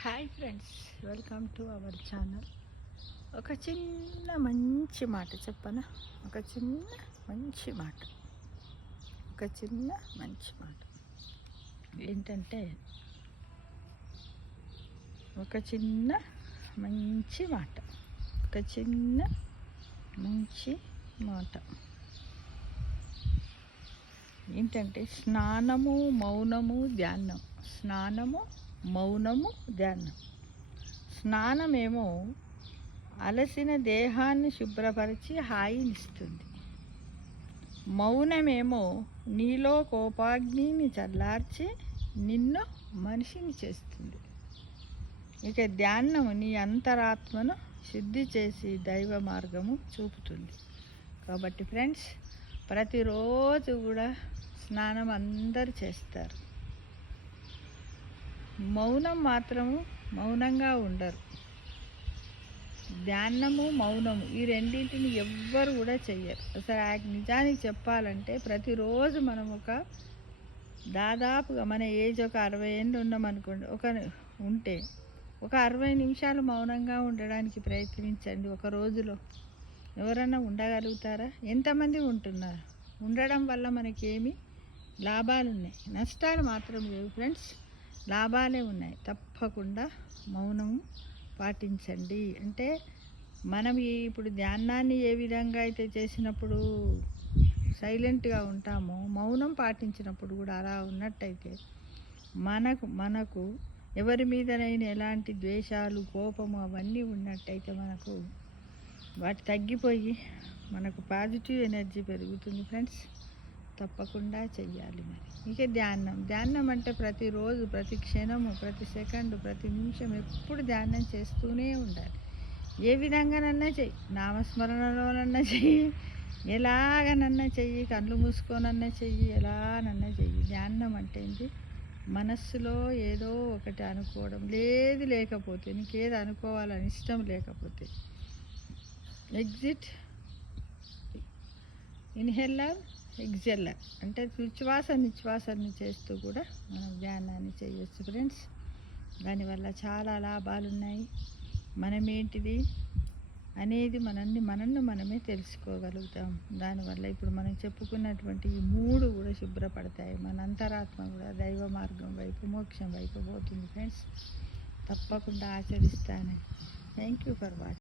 Hi friends, welcome to our channel. ఒక చిన్న మంచి మాట చెప్పనా? ఒక చిన్న మంచి మాట ఏంటంటే, ఒక చిన్న మంచి మాట ఏంటంటే, స్నానము మౌనము ధ్యానం. స్నానమేమో అలసిన దేహాన్ని శుభ్రపరిచి హాయినిస్తుంది. మౌనమేమో నీలో కోపాగ్నిని చల్లార్చి నిన్ను మనిషిని చేస్తుంది. ఇక ధ్యానము నీ అంతరాత్మను శుద్ధి చేసి దైవ మార్గము చూపుతుంది. కాబట్టి ఫ్రెండ్స్, ప్రతిరోజు కూడా స్నానం అందరు చేస్తారు. మౌనంగా ఉండరు. ధ్యానము మౌనము ఈ రెండింటిని ఎవ్వరు కూడా చెయ్యరు. అసలు నిజానికి చెప్పాలంటే, ప్రతిరోజు మనం దాదాపుగా మన ఏజ్ ఒక 60 ఏళ్ళు ఉన్నామనుకోండి, ఒక 60 నిమిషాలు మౌనంగా ఉండడానికి ప్రయత్నించండి. ఒక రోజులో ఎవరన్నా ఉండగలుగుతారా? ఎంతమంది ఉంటున్నారు? ఉండడం వల్ల మనకేమి లాభాలు ఉన్నాయి, నష్టాలు మాత్రం లేవు ఫ్రెండ్స్. లాభాలే ఉన్నాయి. తప్పకుండా మౌనం పాటించండి. అంటే మనం ఇప్పుడు ధ్యానాన్ని ఏ విధంగా అయితే చేసినప్పుడు సైలెంట్గా ఉంటామో, మౌనం పాటించినప్పుడు కూడా అలా ఉన్నట్టయితే మనకు ఎవరి మీదనైనా ఎలాంటి ద్వేషాలు, కోపము అవన్నీ ఉన్నట్టయితే మనకు వాటి తగ్గిపోయి మనకు పాజిటివ్ ఎనర్జీ పెరుగుతుంది ఫ్రెండ్స్. తప్పకుండా చెయ్యాలి. మరి ఇక ధ్యానం అంటే ప్రతిరోజు, ప్రతి క్షణము, ప్రతి సెకండు, ప్రతి నిమిషం ఎప్పుడు ధ్యానం చేస్తూనే ఉండాలి. ఏ విధంగానన్నా చెయ్యి, నామస్మరణలోనన్నా చెయ్యి, ఎలాగనన్నా చెయ్యి, కళ్ళు మూసుకోనన్నా చెయ్యి, ఎలానన్నా చెయ్యి. ధ్యానం అంటే ఏంటి? మనస్సులో ఏదో ఒకటి అనుకోవడం, లేకపోతే నీకేది అనుకోవాలని ఇష్టం లేకపోతే ఇన్హేలర్ ఎగ్జెల్లర్ అంటే నిశ్వాసాన్ని చేస్తూ కూడా మనం ధ్యానాన్ని చేయొచ్చు ఫ్రెండ్స్. దానివల్ల చాలా లాభాలు ఉన్నాయి. మనమేంటిది అనేది మనల్ని మనమే తెలుసుకోగలుగుతాం. దానివల్ల ఇప్పుడు మనం చెప్పుకున్నటువంటి ఈ 3 కూడా శుభ్రపడతాయి. మన అంతరాత్మ కూడా దైవ మార్గం వైపు, మోక్షం వైపు పోతుంది ఫ్రెండ్స్. తప్పకుండా ఆచరిస్తాను. Thank you for watching.